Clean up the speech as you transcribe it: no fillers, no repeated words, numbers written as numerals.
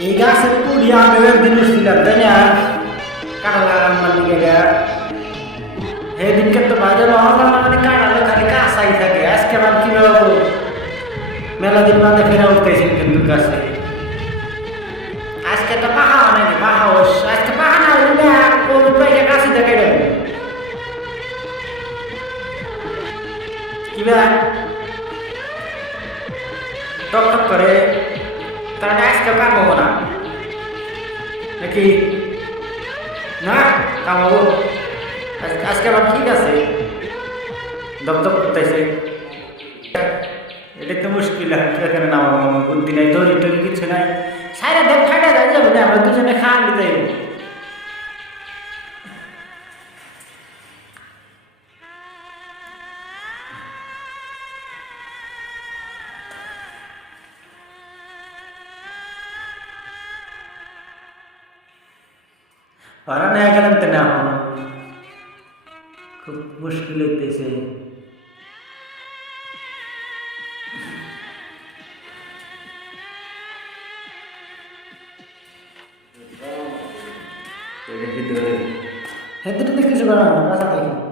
এই গাছের কুড়ি আমি একদিন উঠছিলাম তাই না কাটা লাগান মালিকে সেদিনকে তো বাইরে মানে কাটালে খালি কাঁচাই থাকে আজকে আমার কি বলবো মেলা দিন বাদে ফেরা উঠতেছি কিন্তু গাছে আজকে তো পাহা নাকি পাহা আজকে পাহা না হইলে পাইলে কাছে দেখে দেবে কিবা টক টক করে তাহলে আজকে কামাবো না নাকি না কামাবো আজকে আবার ঠিক আছে দপদপ করতেছে এটা তো মুশকিল এখানে নামাবো আমার বুদ্ধি নাই তৈরি টরি কিছু নাই সাইরা দেখ ফাটা যায় যাবো না আমরা দুজনে খাওয়া নিতে যাবো और नया कलम तो ना हो खूब मुश्किल होते से हेतु तो किसी बना ना कैसा देखो